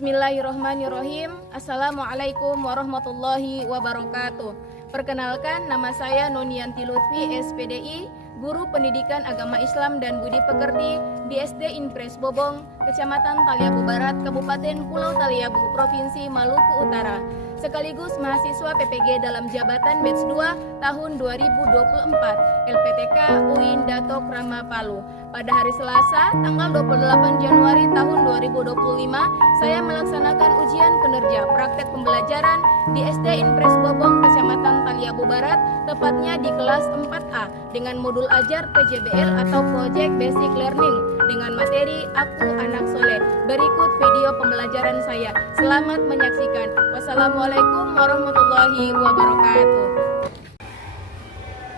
Bismillahirrahmanirrahim. Assalamualaikum warahmatullahi wabarakatuh. Perkenalkan, nama saya Nunianti Lutfi, SPDI, Guru Pendidikan Agama Islam dan Budi Pekerti di SD Impres Bobong, Kecamatan Taliabu Barat, Kabupaten Pulau Taliabu, Provinsi Maluku Utara, sekaligus mahasiswa PPG dalam jabatan batch 2 tahun 2024 LPTK UIN Dato Krama Palu. Pada hari Selasa, tanggal 28 Januari tahun 2025, saya melaksanakan ujian kinerja praktek pembelajaran di SD Impres Bobong, Kecamatan Taliabu Barat, tepatnya di kelas 4A dengan modul ajar PJBL atau Project Basic Learning dengan materi Aku Anak Soleh. Berikut video pembelajaran saya. Selamat menyaksikan. Wassalamualaikum warahmatullahi wabarakatuh.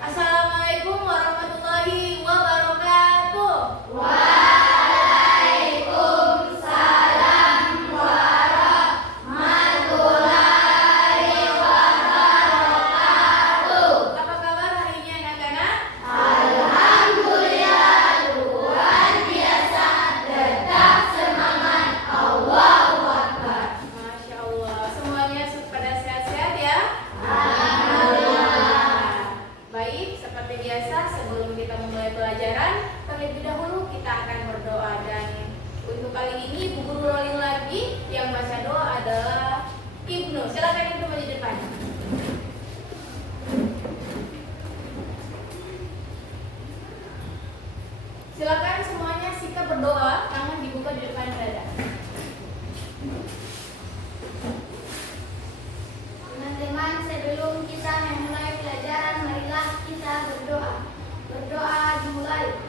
Assalamualaikum warahmatullahi wabarakatuh. Waalaikumsalam warahmatullahi wabarakatuh. Apa kabar hari ini anak-anak? Alhamdulillah, luar biasa, tetap semangat, Allahu Akbar. Masya Allah, semuanya pada sehat-sehat ya? Alhamdulillah. Baik, seperti biasa sebelum kita memulai pelajaran, terlebih dahulu kita akan berdoa. Dan untuk kali ini Bu Guru rolling lagi, yang baca doa adalah Ibnu. Silakan Ibnu maju depan. Silakan semuanya sikap berdoa, tangan dibuka di depan dada. Teman-teman, sebelum kita memulai pelajaran, marilah kita berdoa. Berdoa dimulai.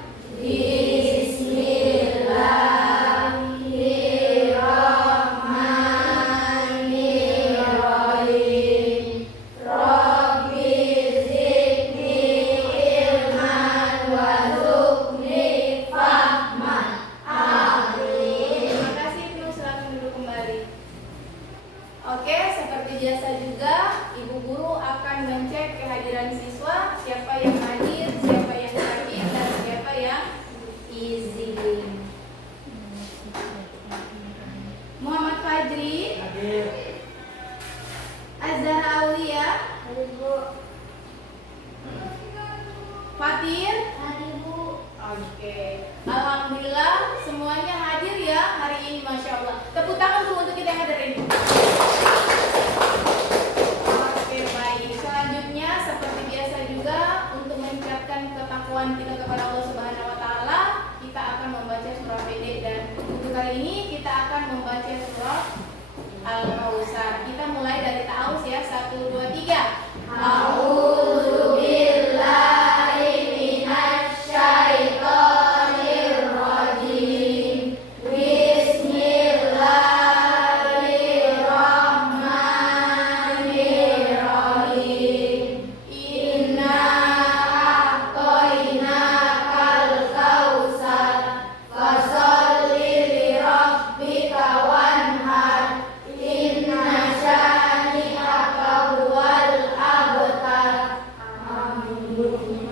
Bismillahirrahmanirrahim. Rabbi zidni ilman warzuqni fahman. Amin. Terima kasih Ibnu, silakan duduk kembali. Oke, seperti biasa juga Ibu Guru akan mengecek kehadiran siswa, siapa yang hadir, siapa yang sakit, dan siapa yang izin. Muhammad Fajri, Azhar Aulia, Fatir. Oke, alhamdulillah semuanya hadir ya hari ini, masya Allah. Tepuk tangan dulu untuk kita yang hadir ini. Oke, baik. Selanjutnya seperti biasa juga untuk meningkatkan ketakwaan kita kepada Allah Subhanahu Wa Taala, kita akan membaca surah pendek, dan untuk kali ini kita akan membaca surah Al-Kautsar. Kita mulai dari ta'awuz ya, 1, 2, 3. A'udzu billahi minasy syaithanir rajim. Bismillahirrahmanirrahim. Inna a'tainakal kautsar fasholli li rabbika wanhar. Inna syani'aka huwal abtar. Amin.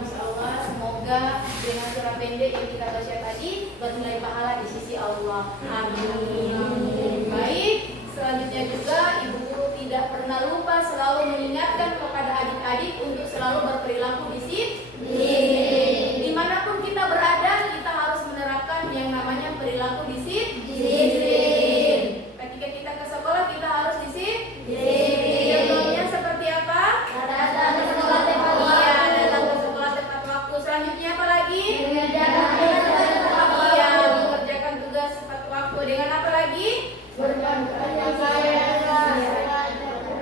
Masya Allah, semoga dengan surah pendek yang kita baca tadi bernilai pahala di sisi Allah. Amin. Baik, selanjutnya juga Ibu Guru tidak pernah lupa selalu mengingatkan kepada adik-adik untuk selalu berperilaku disiplin. Dimanapun kita berada, kita harus menerapkan yang namanya perilaku disiplin. Ketika kita ke sekolah, kita harus disiplin. Contohnya seperti apa? Datang ke sekolah tepat Iya, waktu. datang ke sekolah tepat waktu. Selanjutnya apa lagi? Mengerjakan tugas tepat Iya, waktu. mengerjakan tugas tepat waktu. Dengan apa lagi?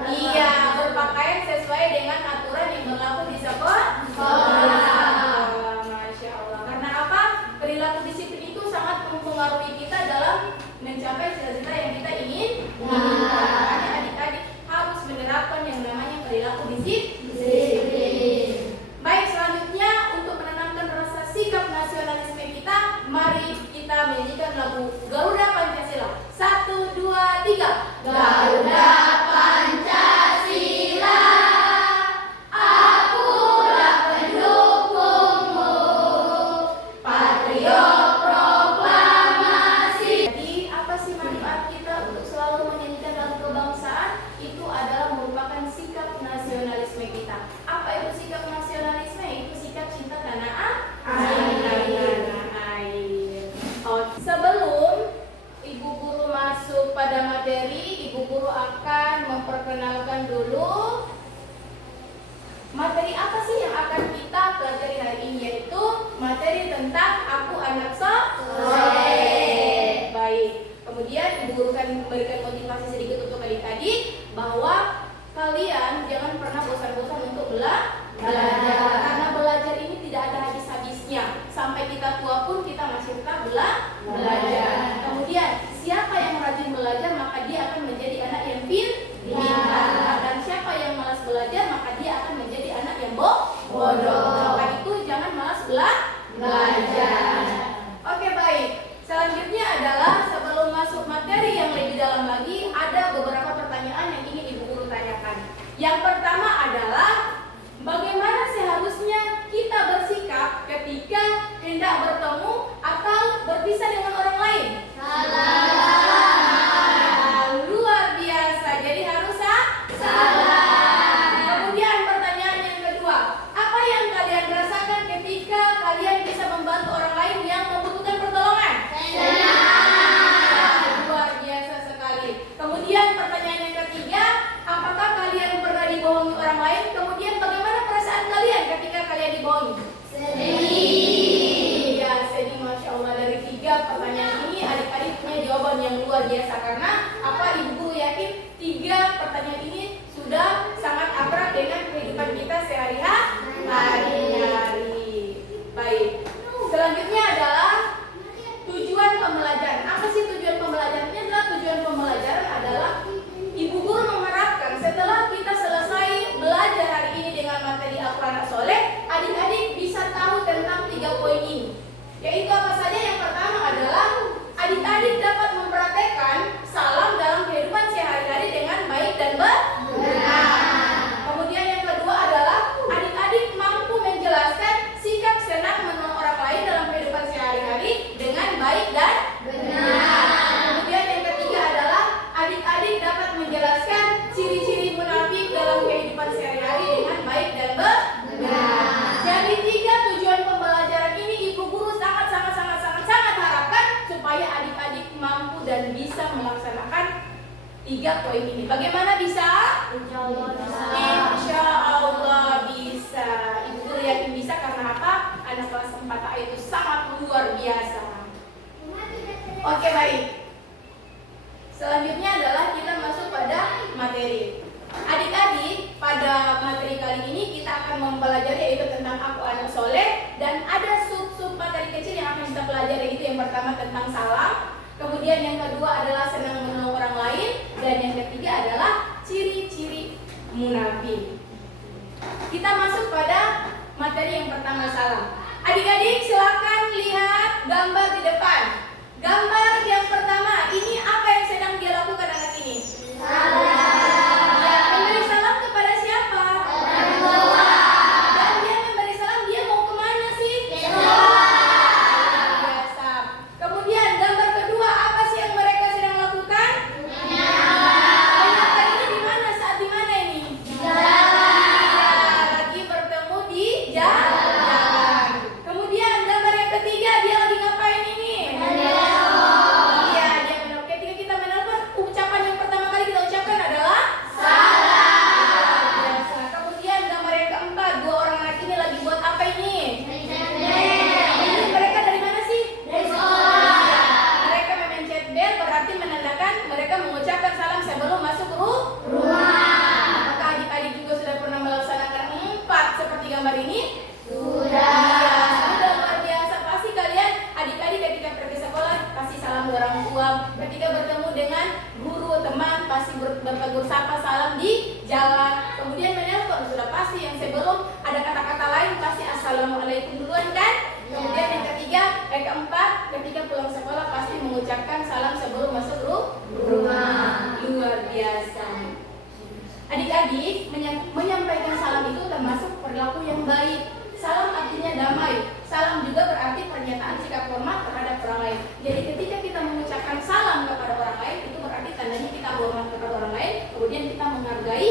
Iya, berpakaian sesuai dengan aturan yang berlaku di sekolah. Masya Allah. Karena apa? Perilaku disiplin itu sangat mempengaruhi kita dalam mencapai cita-cita yang kita ingin. Makanya adik-adik harus menerapkan yang namanya perilaku disiplin. Baik, selanjutnya untuk menanamkan rasa sikap nasionalisme kita, mari kita menyanyikan lagu Garuda Pancasila. 1, 2, 3. Garuda Pancasila, akulah pendukungmu. Patriot proklamasi. Jadi apa sih manfaat kita untuk selalu perkenalkan dulu materi apa sih yang akan kita pelajari hari ini, yaitu materi tentang aku anak soleh. Baik. Kemudian Ibu Guru akan memberikan motivasi sedikit untuk adik-adik bahwa kalian jangan pernah bosan-bosan untuk belajar. Karena belajar ini tidak ada habis-habisnya. Sampai kita tua pun kita masih tetap belajar. Kemudian siapa yang rajin belajar maka dia akan menjadi anak yang pintar. Dan siapa yang malas belajar maka dia akan menjadi anak yang bodoh. Maka itu jangan malas belajar. Oke, baik. Selanjutnya adalah sebelum masuk materi yang lebih dalam lagi, ada beberapa pertanyaan yang ingin Ibu Guru tanyakan. Yang pertama adalah bagaimana seharusnya kita bersikap ketika hendak bertemu atau berpisah dengan orang lain? Luar biasa. Jadi harus salah. Kemudian pertanyaan yang kedua, apa yang kalian rasakan ketika kalian bisa membantu orang lain yang membutuhkan pertolongan? Luar biasa sekali. Kemudian pertanyaan yang ketiga, apakah kalian pernah dibohongi orang lain? Kemudian bagaimana perasaan kalian ketika kalian dibohongi? Sedih. Ya, sedih. Masya Allah. Dari 3 pertanyaan ini adik-adik punya jawaban yang luar biasa. Karena apa, Ibu yakin 3 pertanyaan ini sudah sangat akrab dengan kehidupan kita sehari-hari. Baik. Selanjutnya adalah tujuan pembelajaran. Apa sih tujuan pembelajaran? Ini adalah tujuan pembelajaran adalah Ibu Guru mengharapkan setelah kita selesai belajar hari ini dengan materi aku anak soleh, adik-adik bisa tahu tentang 3 poin ini. Yaitu apa saja? Yang pertama adalah adik-adik dapat mempraktekkan salam dalam kehidupan sehari-hari dengan baik dan benar. Kemudian yang kedua adalah adik-adik mampu menjelaskan sikap senang menolong orang lain dalam kehidupan sehari-hari dengan baik dan benar. Kemudian yang ketiga adalah adik-adik dapat menjelaskan ciri-ciri munafik dalam kehidupan sehari-hari dengan baik dan benar. Jadi 3 tujuan pembelajaran ini Ibu Guru sangat harapkan supaya adik-adik mampu dan bisa melaksanakan 3 poin ini. Bagaimana bisa? Insya Allah bisa. Ibu Guru yakin bisa karena apa? Anak kelas 4A itu sangat luar biasa. Oke, baik. Selanjutnya adalah kita masuk pada materi. Adik-adik, pada materi kali ini kita akan mempelajari yaitu tentang aku anak soleh, dan ada sub-sub materi kecil yang akan kita pelajari, yaitu yang pertama tentang salam, kemudian yang kedua adalah senang menolong orang lain, dan yang ketiga adalah ciri-ciri munafik. Kita masuk pada materi yang pertama, salam. Adik-adik silakan lihat gambar di depan. Gambar yang pertama, ini apa yang sedang dia lakukan anak ini? Ya, memberi salam kepada siapa? Orang tua. Dan dia memberi salam, dia mau kemana sih? Biasa. Kemudian gambar kedua, apa sih yang mereka sedang lakukan? Menyanyikan. Ini di mana? Saat di mana ini? Lagi bertemu di jalan. Kemudian gambar yang ketiga, dia lagi ngapain ini? Ketika kita menelpon, ucapan yang pertama kali kita ucapkan adalah salam. Biasa. Kemudian gambar yang keempat, 2 orang anak ini lagi buat apa ini? Ini mereka dari mana sih? Dari sekolah. Mereka memencet bel, berarti menandakan mereka mengucapkan salam sebelum masuk rumah. Apakah adik-adik juga sudah pernah melaksanakan 4 seperti gambar ini? Sudah luar biasa. Pasti kalian adik-adik ketika pergi sekolah pasti salam orang tua, ketika bertemu dengan guru, teman pasti bertegur sapa, salam di jalan. Kemudian menelpon sudah pasti, yang sebelum ada kata-kata lain pasti assalamualaikum duluan kan? Kemudian yang ketiga, keempat, ketika pulang sekolah pasti mengucapkan salam sebelum masuk rumah. Luar biasa. Adik-adik, menyampaikan salam itu termasuk perilaku yang baik. Salam artinya damai. Salam juga berarti pernyataan sikap hormat terhadap orang lain. Jadi ketika kita mengucapkan salam kepada orang lain, itu berarti tandanya kita hormat kepada orang lain, kemudian kita menghargai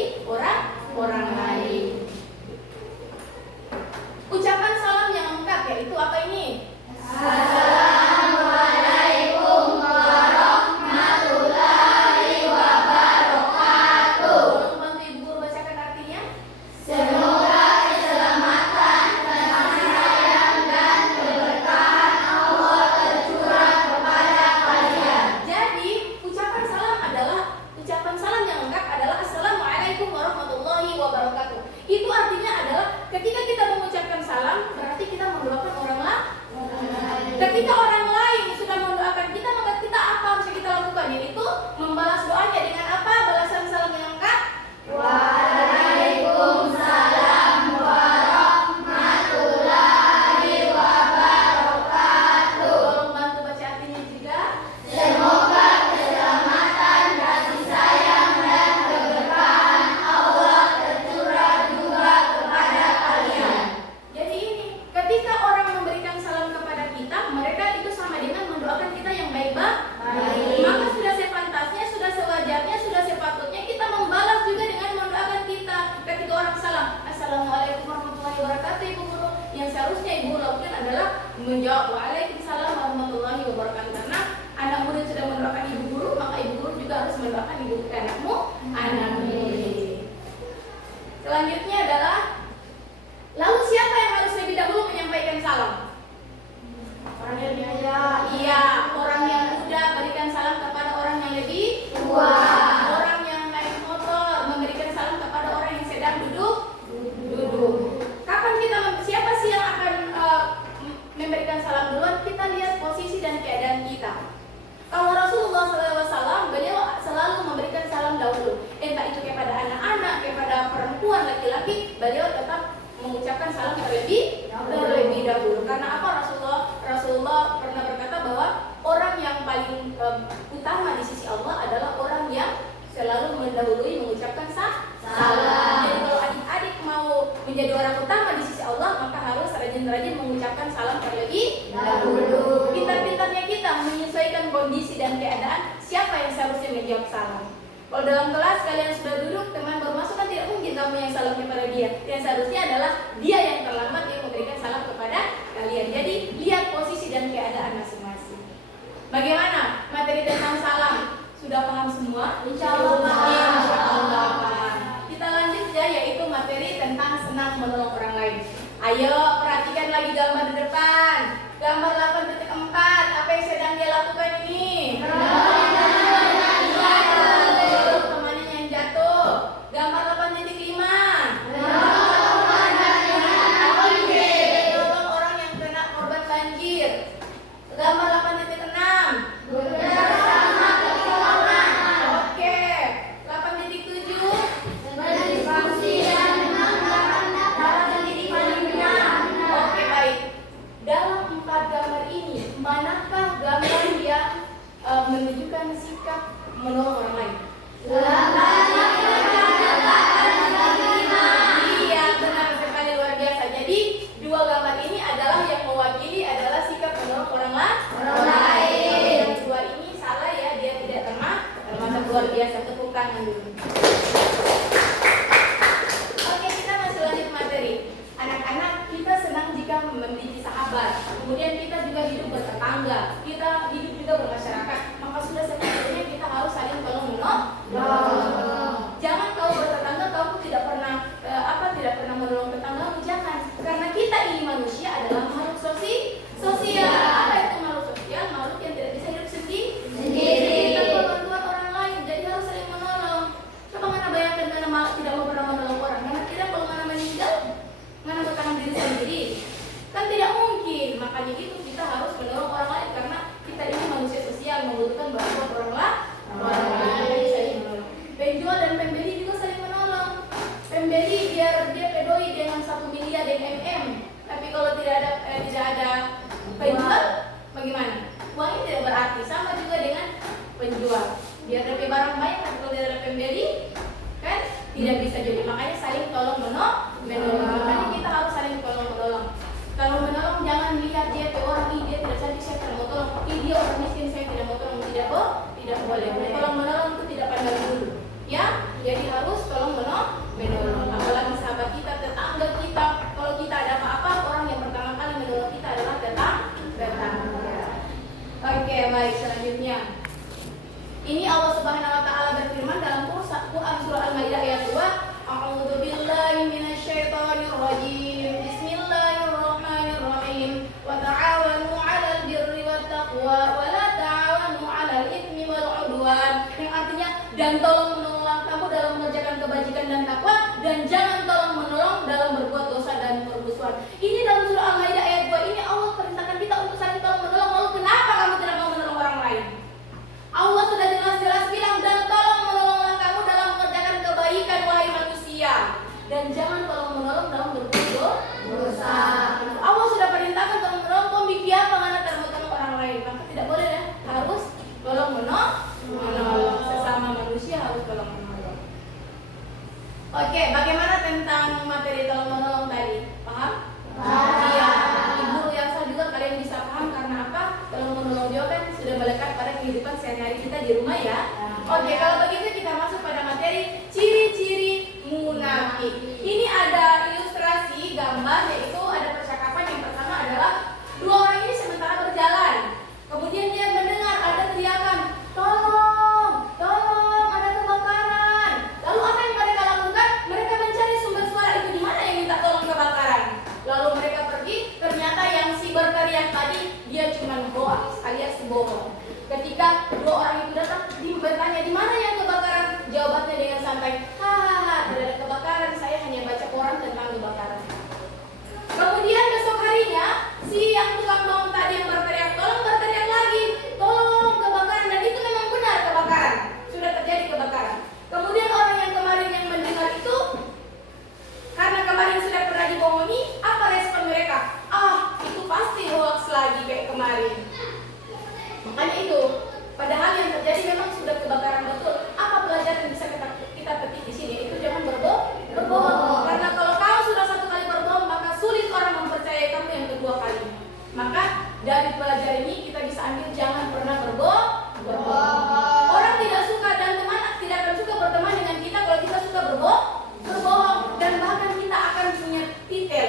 orang lain. Ucapan salam yang lengkap yaitu apa ini? Assalamualaikum warahmatullahi wabarakatuh. paling utama di sisi Allah adalah orang yang selalu mendahului mengucapkan salam. Jadi kalau adik-adik mau menjadi orang utama di sisi Allah, maka harus rajin-rajin mengucapkan salam terlebih dahulu. Pintar-pintarnya kita menyesuaikan kondisi dan keadaan siapa yang seharusnya menjawab salam. Kalau dalam kelas kalian sudah duduk, teman baru masuk kan tidak mungkin kamu yang salam kepada dia. Yang seharusnya adalah dia yang terlambat yang memberikan salam kepada kalian. Jadi lihat posisi dan keadaan masing-masing. Bagaimana materi tentang salam? Sudah paham semua? Insya Allah paham. Insya Allah paham. Kita lanjut ya, yaitu materi tentang senang menolong orang lain. Ayo perhatikan lagi gambar di depan. Gambar 8.4. Apa yang sedang dia lakukan ini? Temannya yang jatuh. Gambar 8.5. Menolong orang yang kena korban banjir. Gambar 8.6. Oke, 8.7. Berdiskusi dan menanggapan dalam diri pandangan. Oke, baik. Dalam 4 gambar ini, manakah gambar yang menunjukkan sikap menolong orang lain? Iya, benar sekali, luar biasa. Jadi, 2 gambar ini adalah yang mewakili adalah sikap menolong orang lain. Yang 2 ini salah ya, dia tidak termasuk luar biasa. Tepuk tangan dulu. Oke, kita masih lanjut materi. Anak-anak, kita senang jika memiliki sahabat. Kemudian kita juga hidup bertetangga. Kita hidup juga bermasyarakat. Maka sudah sepatutnya kita harus saling tolong menolong. Jangan kau bertetangga, kamu tidak pernah menolong tetanggamu, jangan. Karena kita ini manusia adalah makhluk sosial. Apa itu makhluk sosial? Makhluk yang tidak bisa hidup sendiri. Tanpa bantuan orang lain. Jadi harus saling menolong. Coba mana bayangkan mana tidak mau pernah menolong orang. Mana kira kalau mana meninggal, mana bertahan diri sendiri? Kan tidak mungkin. Makanya itu kita harus menolong orang lain karena kita ini manusia sosial, membutuhkan bantuan orang lain. Jadi saling menolong. Penjual dan pembeli juga saling menolong. Pembeli biar dia peduli dengan 1 miliar MM. Tapi kalau tidak ada penjual, bagaimana? Uangnya tidak berarti. Sama juga dengan penjual. Biar dapat barang banyak, tapi kalau tidak ada pembeli, kan tidak bisa jadi. Makanya saling tolong menolong. Makanya kita harus saling tolong menolong. Kalau menolong jangan lihat dia ke orang, dia tidak cantik, saya tidak mau tolong. Dia orang miskin, saya tidak mau tolong. Tidak boleh. Tolong menolong itu tidak pandang dulu. Ya, jadi harus tolong menolong. Apalagi sahabat kita, tetangga kita. Kalau kita ada apa-apa, orang yang pertama kali menolong kita adalah tetangga. Oke, baik, selanjutnya. Ini Allah Subhanahu wa taala berfirman dalam Quran surah Al-Maidah ayat 2, A'udzu billahi minasyaitonir rajim. Bismillahirrahmanirrahim. Wa ta'awanu 'alal birri wat taqwa wa la ta'awanu 'alal itsmi wal 'udwan. Yang artinya dan tolong menolong kamu dalam mengerjakan kebajikan dan takwa, dan jangan tolong menolong dalam berbuat dosa dan permusuhan. Ini dalam surah Al-Maidah ayat 2 ini Allah perintahkan kita untuk saling tolong menolong. Lalu kenapa kamu tidak mau menolong orang lain? Allah sudah jelas-jelas bilang dan tolong menolonglah kamu dalam mengerjakan kebaikan wahai manusia, dan jangan tolong menolong dalam berbuat dosa. Allah sudah perintahkan tolong menolong, kau mikir apa mana terlalu tolong orang lain, maka tidak boleh ya, harus tolong menolong. Sesama manusia harus tolong menolong. Oke, bagaimana tentang materi tolong menolong tadi? Paham? Iya. Ibu yang saya juga kalian bisa paham karena apa? Tolong menolong juga kan sudah melekat pada kehidupan sehari-hari kita di rumah ya. Oke, kalau begitu kita masuk pada materi ciri-ciri munafik. Ini ada ilustrasi gambar, yaitu ada percakapan. Yang pertama adalah 2 orang ini sementara berjalan. Kemudian dia mendengar ada teriakan, tolong, ada kebakaran. Lalu apa yang mereka lakukan? Mereka mencari sumber suara itu di mana yang minta tolong kebakaran. Lalu mereka pergi, ternyata yang si berteriak tadi dia cuma hoax alias bohong. Ketika 2 orang itu datang, bertanya di mana yang kebakaran, jawabannya dengan santai, hahaha, tidak ada kebakaran, saya hanya baca koran tentang kebakaran. Kemudian besok harinya si yang tukang bohong tadi yang berteriak tolong berteriak lagi, tolong kebakaran, dan itu memang benar kebakaran, sudah terjadi kebakaran. Kemudian orang yang kemarin yang mendengar itu, karena kemarin sudah pernah dibohongi, apa respon mereka? Ah, itu pasti hoax lagi kayak kemarin. Makanya hanya itu. Padahal yang terjadi memang sudah kebakaran betul. Apa pelajaran yang bisa kita petik di sini? Itu jangan berbohong. Karena kalau kau sudah satu kali berbohong, maka sulit orang mempercayai kamu yang kedua kalinya. Maka dari pelajaran ini kita bisa ambil jangan pernah berbohong. Orang tidak suka dan teman tidak akan suka berteman dengan kita kalau kita suka berbohong. Dan bahkan kita akan punya titel.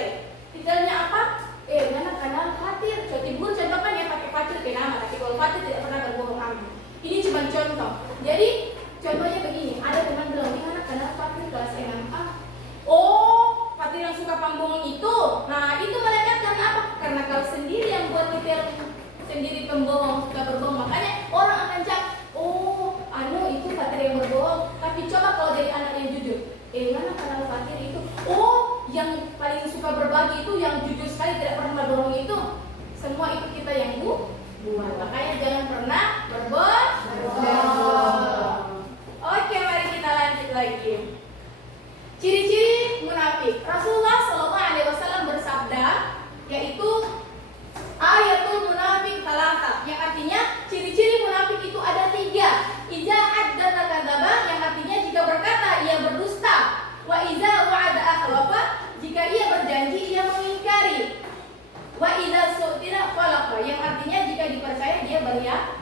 Titelnya apa? Mana kenal Fatir. Contohnya contohkan ya pakai Fatir ke nama. Tapi kalau Fatir tidak pernah berbohong amin. Ini cuma contoh. Jadi contohnya begini. Ada teman bilang di mana kenal Fatir kelas SMA. Oh, Fatir yang suka pembohong itu. Nah, itu mereka karena apa? Karena kau sendiri yang buat titel sendiri pembohong, suka berbohong. Makanya orang akan cak, oh, itu Fatir yang berbohong. Tapi coba kalau jadi anak yang jujur, mana kenal Fatir itu? Oh, yang paling suka berbagi itu, yang jujur sekali tidak pernah berbohong itu. Semua itu kita yang buat. Makanya jangan pernah berbohong. Oke, mari kita lanjut lagi. Ciri-ciri munafik. Rasulullah SAW bersabda, yaitu ayatul munafik talata, yang artinya ciri-ciri munafik itu ada 3. Iza haddatsa kadzaba, yang artinya jika berkata ia berdusta. Wa iza wa'ada akhlafa, jika ia berjanji ia mengingkari. Wa iza su'tila khalaqa, yang artinya jika dipercaya dia berkhianat.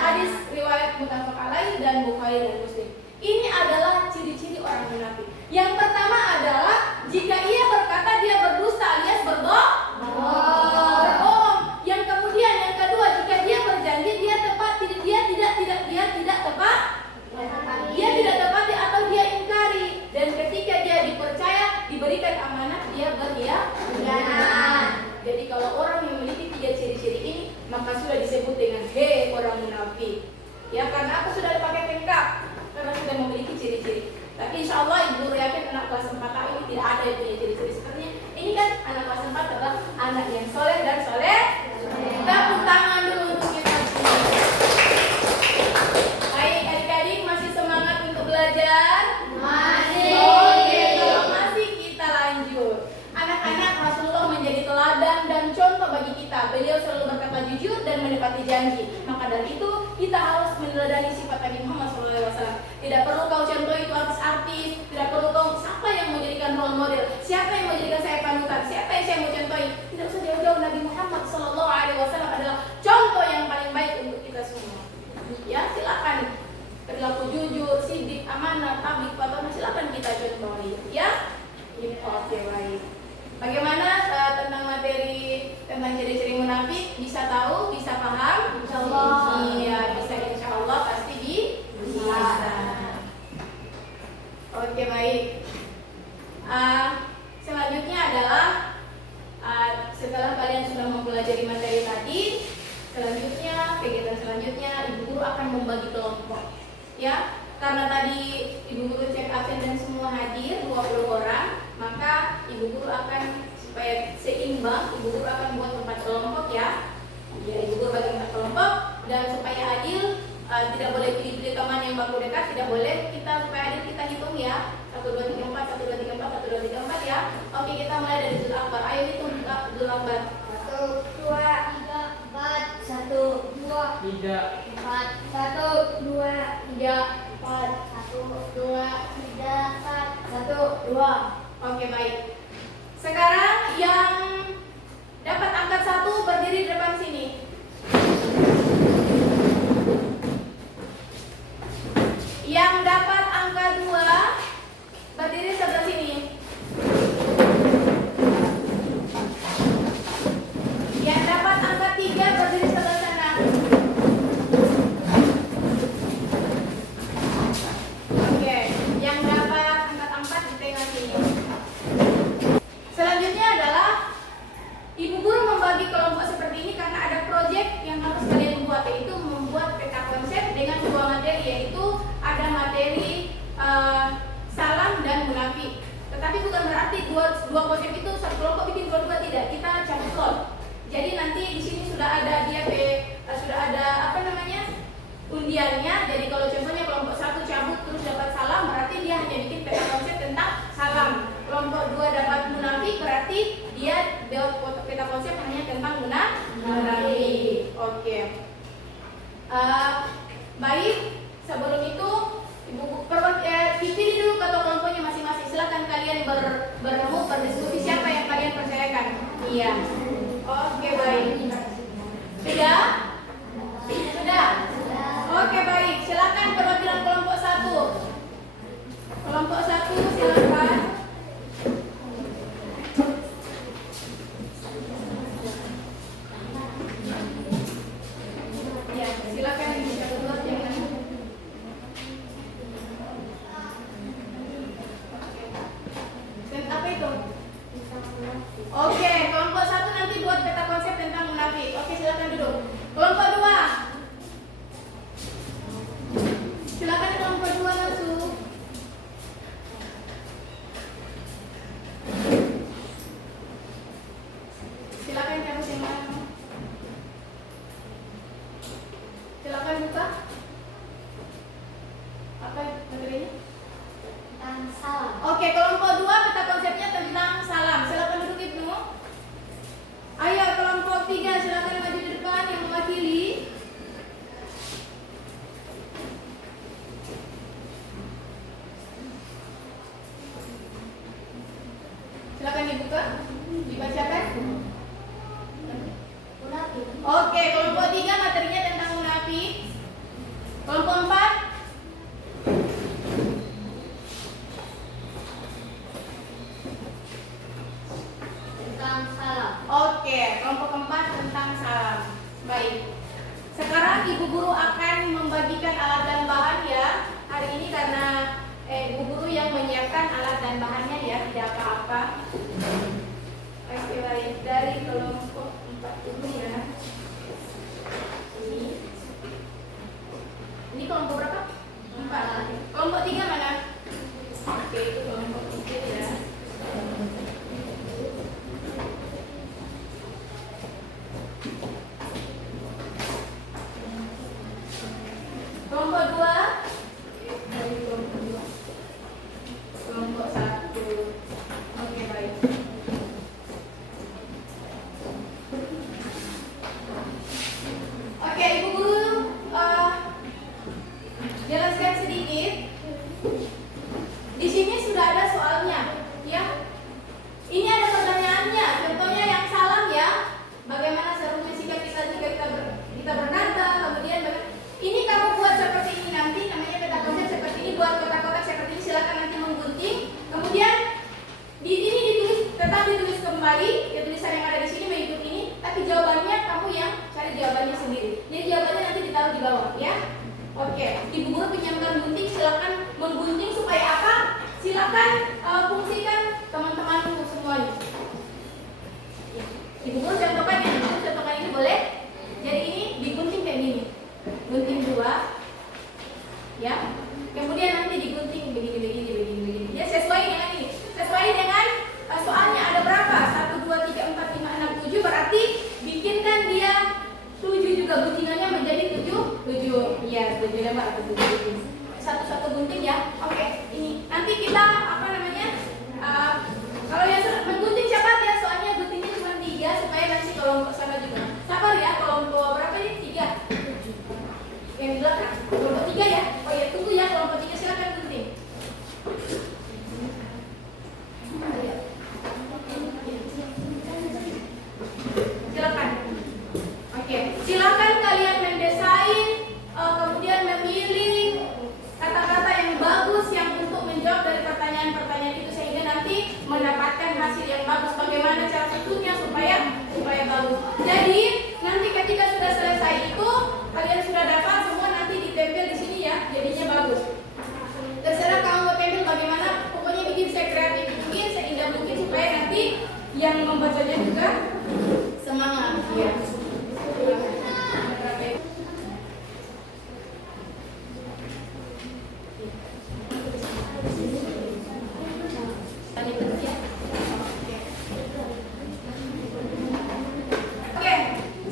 Hadis riwayat muttafaq alaih dan Bukhari dan Muslim. Ini adalah ciri-ciri orang munafik. Yang pertama adalah jika ia berkata dia berdusta alias berbohong. Yang kemudian yang kedua, jika dia berjanji dia tidak tepat. Dia tidak tepati atau dia ingkari. Dan ketika dia dipercaya, diberikan amanah, dia berkhianat. Jadi kalau orang yang memiliki 3 ciri-ciri ini, maka sudah disebut dengan orang munafik. Ya, karena apa? Sudah dipakai lengkap. Karena sudah memiliki ciri-ciri. Tapi insya Allah ibu yakin anak kelas 4 ini tidak ada yang punya ciri-ciri sepertinya. Ini kan anak kelas 4 adalah anak yang soleh dan soleh. Tepuk tangan dulu untuk kita semua. Baik, adik-adik masih semangat untuk belajar? Masih. Oke, kalau masih kita lanjut. Anak-anak, Rasulullah menjadi teladan dan contoh bagi kita. Beliau selalu berkata jujur dan menepati janji. Maka dari itu kita harus meneladani sifat Nabi Muhammad SAW. Tidak perlu kau contoh itu artis-artis, tidak perlu kau siapa yang mau jadikan role model, siapa yang mau jadikan saya panutan, siapa yang saya mau contohi. Tidak usah jauh-jauh, Nabi Muhammad SAW adalah contoh yang paling baik untuk kita semua. Ya, silakan perilaku jujur, sidik, amanah, tablik, fatona, silakan kita contohi. Ya, oke, baik. Bagaimana tentang materi tentang ciri-ciri munafik? Bisa tahu, bisa paham? Insyaallah. Iya, bisa insyaallah pasti bisa. Oke, baik. Selanjutnya adalah setelah kalian sudah mempelajari materi tadi, kegiatan selanjutnya ibu guru akan membagi kelompok. Ya, karena tadi ibu guru cek absen dan semua hadir 20 orang, maka ibu guru akan supaya seimbang, ibu guru akan buat 4 kelompok ya. Ya, ibu guru bagi 4 kelompok dan supaya adil, tidak boleh pilih-pilih teman yang baku dekat, tidak boleh. Kita supaya adil kita hitung ya. 1 2 3 4 1 2 3 4 1 2 3 4 ya. Oke, kita mulai dari Dzul Akbar. Ayo hitung Dzul Akbar. 1 2 3 4 1 2 3 4 1 2 3 4 1 2 3 4 1 2. Oke, baik. Sekarang yang dapat angkat 1 berdiri di depan sini. Yang dapat angka 2 berdiri sebelah sini. Yang dapat angka 3 berdiri sebelah sana. Oke, yang dapat angka 4 di tengah sini. Selanjutnya adalah ibu guru membagi kelompok seperti ini karena ada proyek yang harus kalian buat, yaitu membuat peta konsep dengan 2 materi, yaitu ada materi salam dan munafik. Tetapi bukan berarti dua konsep itu satu kelompok bikin dua-dua, tidak. Kita cabut slot. Jadi nanti di sini sudah ada sudah ada undiannya. Jadi kalau contohnya kelompok 1 cabut terus dapat salam, berarti dia hanya bikin peta konsep tentang salam. Kelompok 2 dapat munafik, berarti dia buat peta konsep hanya tentang munafik. Oke. Baik, sebelum itu dipilih dulu ketua kelompoknya masing-masing. Silakan kalian berdiskusi siapa yang kalian percayakan. Iya. Oke, baik. Sudah? Sudah? Oke, baik. Silakan perwakilan kelompok 1. Kelompok 1 silakan. Ya, silakan bisa keluar jangan. Dan apa itu? Oke, kelompok 1 nanti buat peta konsep tentang munafik. Oke, silakan duduk. Kelompok 2. Silakan kelompok 2 masuk. Silakan kamu yang mana? Silakan buka. Apa materinya? Tentang salam. Oke, kelompok 2 peta konsepnya tentang salam. Silakan duduk Ibnu. Ayo kelompok 3 silakan maju di depan yang mewakili. Silakan dibuka, dibacakan. Munafik. Oke, kelompok 3 materinya tentang munafik. Kelompok 4 Tentang salam. Oke, kelompok 4 tentang salam. Baik. Sekarang Ibu Guru akan membagikan alat dan bahan ya. Hari ini karena Ibu Guru yang menyiapkan alat dan bahannya ya, tidak apa-apa. Oke, baik. Dari kelompok 4 dulu ya. Ini kelompok berapa? 4. Kelompok 3 mana? Oke, itu kelompok 3 ya. Kelompok 2 dari kelompok 2. Kelompok 1. Oke, baik. Oke, Ibu Guru jelaskan sedikit. Di sini sudah ada soalnya, ya. Ini ada pertanyaannya. Contohnya yang salam ya. Bagaimana seharusnya sikap kita jika kita bernada, kemudian ini kamu buat seperti ini nanti, namanya peta konsep seperti ini, buat kotak-kotak seperti ini, silakan nanti menggunting. Kemudian di ini ditulis, tetap ditulis kembali, ya tulisan yang ada di sini mengikut ini, tapi jawabannya kamu yang cari jawabannya sendiri. Jadi jawabannya nanti ditaruh di bawah, ya. Oke, Ibu Guru pinjamkan gunting, silakan menggunting supaya apa? Silakan fungsikan teman-temanmu semuanya. Ya. Ibu Guru contohkan ya, Ibu Guru contohkan ini boleh. Jadi ini digunting kayak gini. Gunting 2 ya, kemudian nanti digunting begini. Ya, sesuai dengan ini, sesuai dengan soalnya ada berapa, 1, 2, 3, 4, 5, 6, 7, berarti bikinkan dia 7 juga, guntingannya menjadi 7 ya, 7 lembar atau 7 gunting, satu-satu gunting ya. Oke, ini nanti kita apa namanya, kalau yang menggunting cepat ya, soalnya guntingnya cuma 3 supaya nanti kelompok sana juga sabar ya. Kelompok berapa ini? 3 yang di belakang, kelompok 3 ya. Oh ya, tunggu ya, kelompok 3 silakan gunting. Silakan. Oke, silakan kalian mendesain, kemudian memilih kata-kata yang bagus yang untuk menjawab dari pertanyaan-pertanyaan itu sehingga nanti mendapatkan hasil yang bagus. Bagaimana cara susunnya supaya bagus. Jadi nanti ketika sudah selesai itu kalian sudah dapat semua, nanti ditempel di sini ya, jadinya bagus. Terserah kamu mau tempel bagaimana, pokoknya bikin sekreatif mungkin, seindah mungkin supaya nanti yang membacanya juga semangat ya. Oke,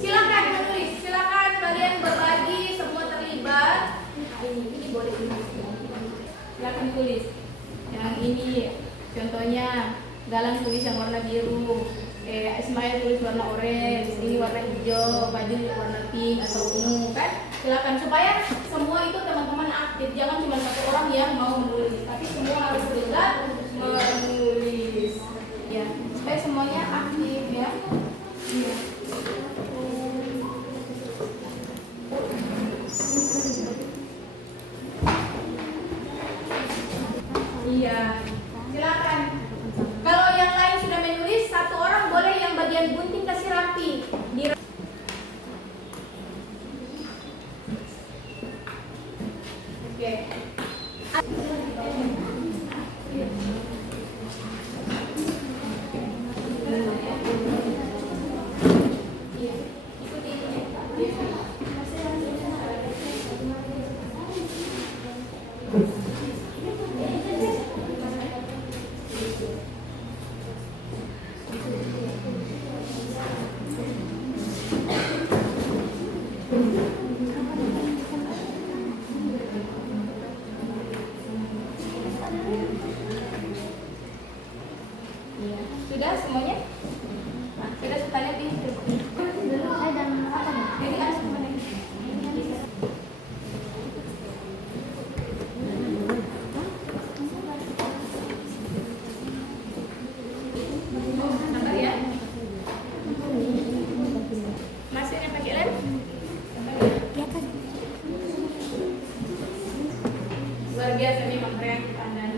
silakan menulis, silakan kalian berbagi, semua terlibat. Ini boleh ditulis. Silakan tulis. Yang ini contohnya Galang tulis yang warna biru, Ismail tulis warna orange, ini warna hijau, Baju warna pink atau ungu kan. silakan supaya semua itu teman-teman aktif, jangan cuma satu orang yang mau menulis, tapi semua harus bergerak menulis. Ya, supaya semuanya aktif ya. Iya. Iya, silakan. Kalau yang lain sudah menulis, satu orang boleh yang bagian gunting kasih rapi. Oke. Sudah semuanya? Nah, sudah setanya pintu. Ini kan semuanya. Sabar ya. Masih yang pakai lem? Luar biasa nih Bang Kreatif Anda.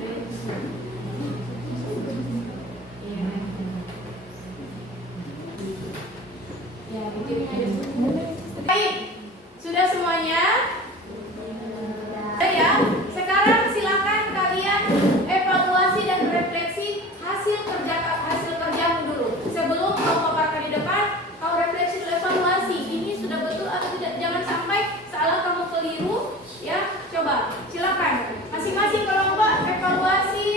Baik, sudah semuanya? Ya, sekarang silakan kalian evaluasi dan refleksi hasil kerjamu dulu. Sebelum kau paparkan di depan, kau refleksi dulu, evaluasi. Ini sudah betul atau tidak? Jangan sampai salah, kamu keliru. Ya, coba silakan. Masing-masing kelompok evaluasi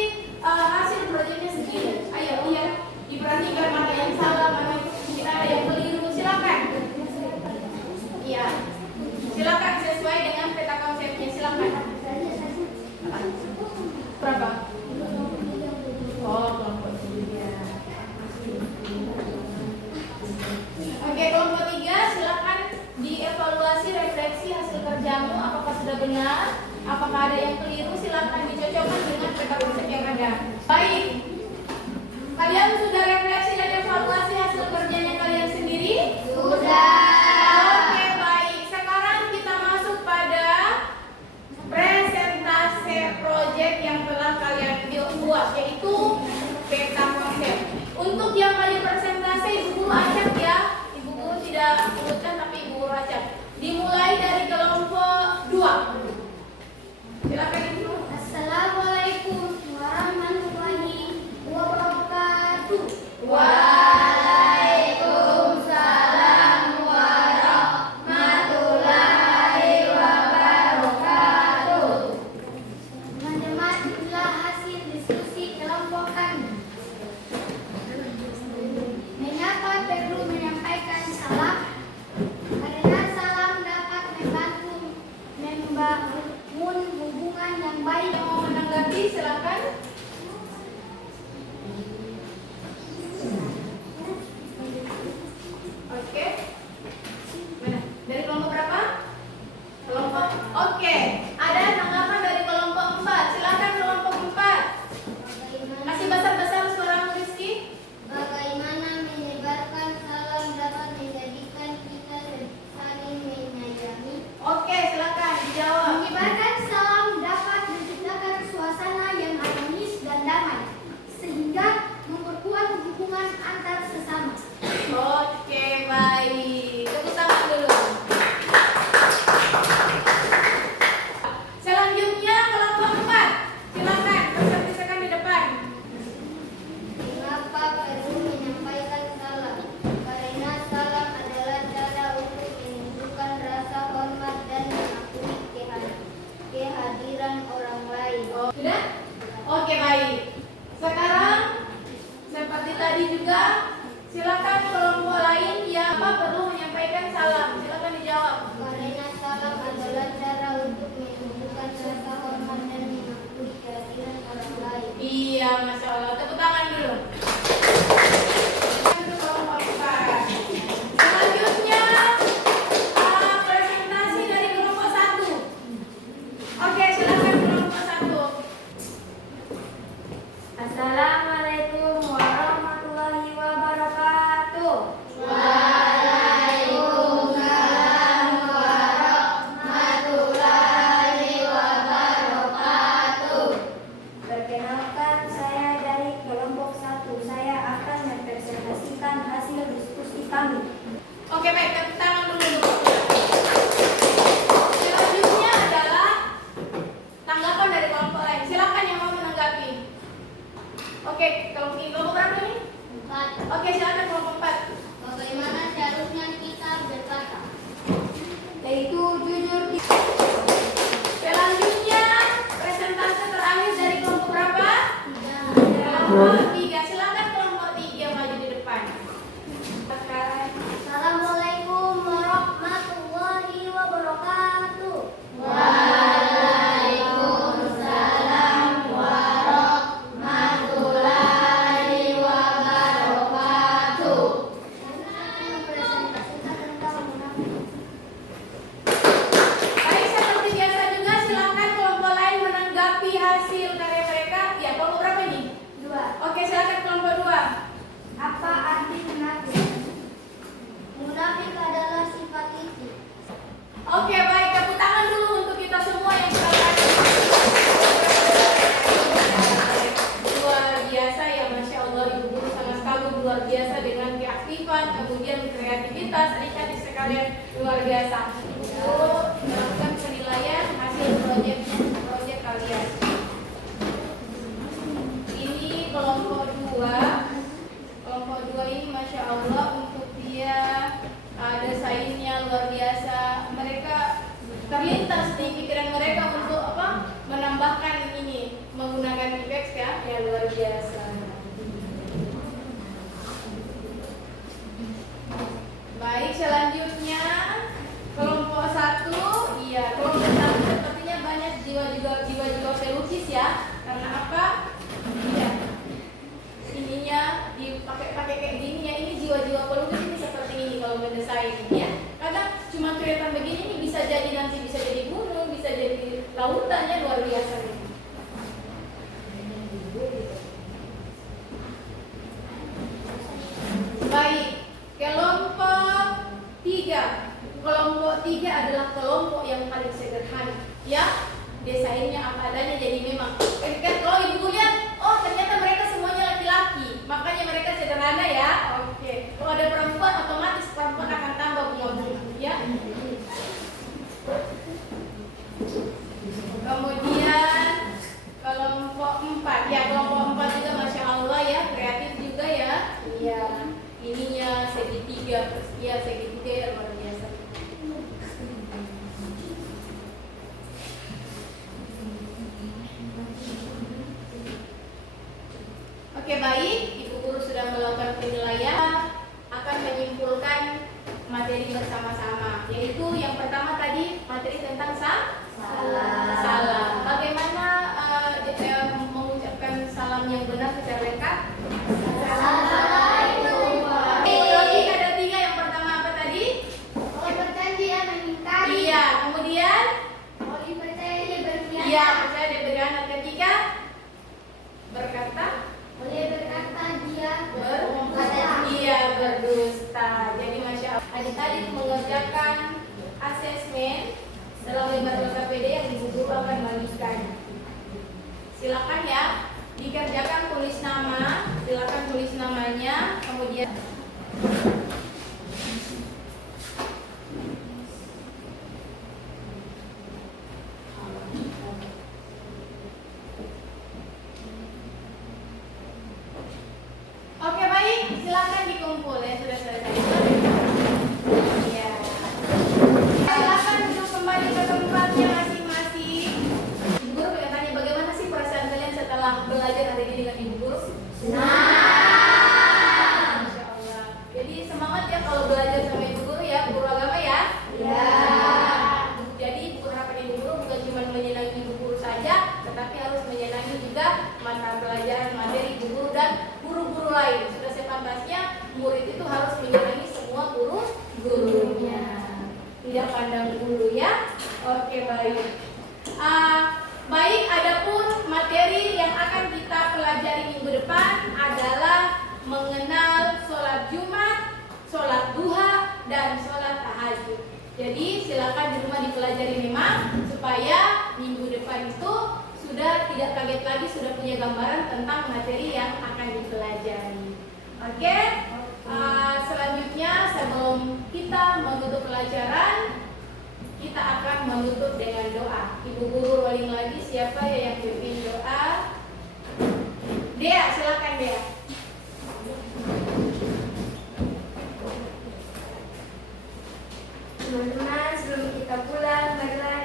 hasil proyeknya sendiri. Ayo, iya, diperhatikan mana yang salah, mana yang keliru. Silakan. Iya. Silakan sesuai dengan peta konsepnya. Silakan. Berapa? Oh, kelompok 3. Oke, kelompok 3 silakan dievaluasi refleksi hasil kerjamu, apakah sudah benar, apakah ada yang keliru, silakan dicocokkan dengan peta konsep yang ada. Baik. Kalian sudah refleksi dan evaluasi hasil kerjanya kalian sendiri? Sudah. Oke, baik. Sekarang kita masuk pada presentase proyek yang telah kalian buat, yaitu peta konsep. Untuk yang kali presentase, Ibu Guru acak ya. Ibu Guru tidak sebutkan, tapi Ibu Guru acak. Dimulai dari kelompok 2. Silakan Ibu. Assalamualaikum warahmatullahi wabarakatuh. Waalaikumsalam Selanjutnya presentasi terakhir dari kelompok berapa? Kelompok 3. Silakan kelompok 3 maju di depan. Sekarang. Assalamualaikum warahmatullahi wabarakatuh. Baik, seperti biasa juga silakan kelompok lain menanggapi hasil karya mereka. Ya, kelompok berapa ini? 2. Oke, silakan kelompok 2. Apa arti munafik? Munafik adalah sifat licik. Oke, baik, tepuk tangan dulu untuk kita semua yang berada luar biasa ya, Masya Allah, Ibu Guru sangat kagum luar biasa dengan keaktifan, kemudian kreativitas, adik-adik sekalian luar biasa. Ibu Guru melakukan penilaian hasil proyek kalian. Ini kelompok 2. Kelompok 2 ini Masya Allah untuk dia desainnya luar biasa. Mereka terlintas di pikiran mereka untuk apa? Menambahkan ini menggunakan teks ya, ya luar biasa. Baik, selanjutnya kelompok 1. Iya, kelompok 1 sepertinya banyak jiwa-jiwa pelukis ya. Karena apa? Iya. Ininya dipakai kayak gini ya, ini jiwa-jiwa pelukis ini seperti ini kalau mendesain ya. Kadang cuma kelihatan begini ini bisa jadi nanti bisa jadi gunung, bisa jadi lautannya luar biasa nih. Baik, kelompok 3. Kelompok 3 adalah kelompok yang paling sederhana ya. Desainnya apa adanya, jadi memang kalau ibu lihat, oh ternyata mereka semuanya laki-laki, makanya mereka sederhana ya. Oke, kalau ada perempuan otomatis perempuan akan tambah bunga ya. Kemudian kelompok 4 ya, kelompok 4 juga Masya Allah ya, kreatif juga ya. Iya, ininya segitiga, ya segitiga ya luar biasa. Oke, baik, Ibu Guru sudah melakukan penilaian, akan menyimpulkan materi bersama-sama, yaitu yang pertama tadi materi tentang salam. Bagaimana mengucapkan salam yang benar secara lengkap? Assalamualaikum. Logik ada 3, yang pertama apa tadi? Oleh berjanji dan mengingkari. Iya, kemudian? Oleh percaya dia berkhianat. Iya, percaya dan berkhianat. Ketiga, berkata? Oleh berkata dia Iya, berdusta. Jadi Masya Allah, adik-adik mengerjakan asesmen dalam lembar LKPD yang Ibu Guru akan bagikan. Silakan ya, dikerjakan tulis nama, silakan tulis namanya, kemudian oke, baik, silakan dikumpul ya, sudah selesai. Iya. Silakan duduk kembali ke tempatnya masing-masing. Ibu Guru pengen tanya, bagaimana sih perasaan kalian setelah belajar hari ini dengan Ibu Guru? Senang. Masya Allah. Jadi semangat ya kalau belajar sama Ibu Guru ya, guru agama ya. Ya. Jadi harapan Ibu Guru bukan cuma menyenangi Ibu Guru saja, tetapi harus menyenangi juga mata pelajaran materi Ibu Guru dan guru-guru lain. Sudah sepantasnya murid itu harus menyenangi semua gurunya, tidak pandang bulu ya. Oke, baik. Baik, adapun materi yang akan kita pelajari minggu depan adalah mengenal sholat Jumat, sholat duha, dan sholat tahajud. Jadi silakan di rumah dipelajari memang supaya minggu depan itu sudah tidak kaget lagi, sudah punya gambaran tentang materi yang akan dipelajari. Oke, selanjutnya sebelum kita menutup pelajaran, kita akan menutup dengan doa. Ibu Guru rolling lagi, siapa ya yang pimpin doa? Dea, silakan Dea. Teman-teman, sebelum kita pulang, marilah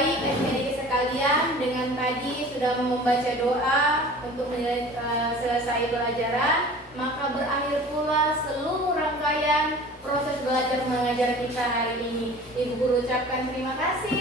Baik, adik-adik sekalian, dengan tadi sudah membaca doa untuk selesai pelajaran, maka berakhir pula seluruh rangkaian proses belajar mengajar kita hari ini. Ibu guru ucapkan terima kasih.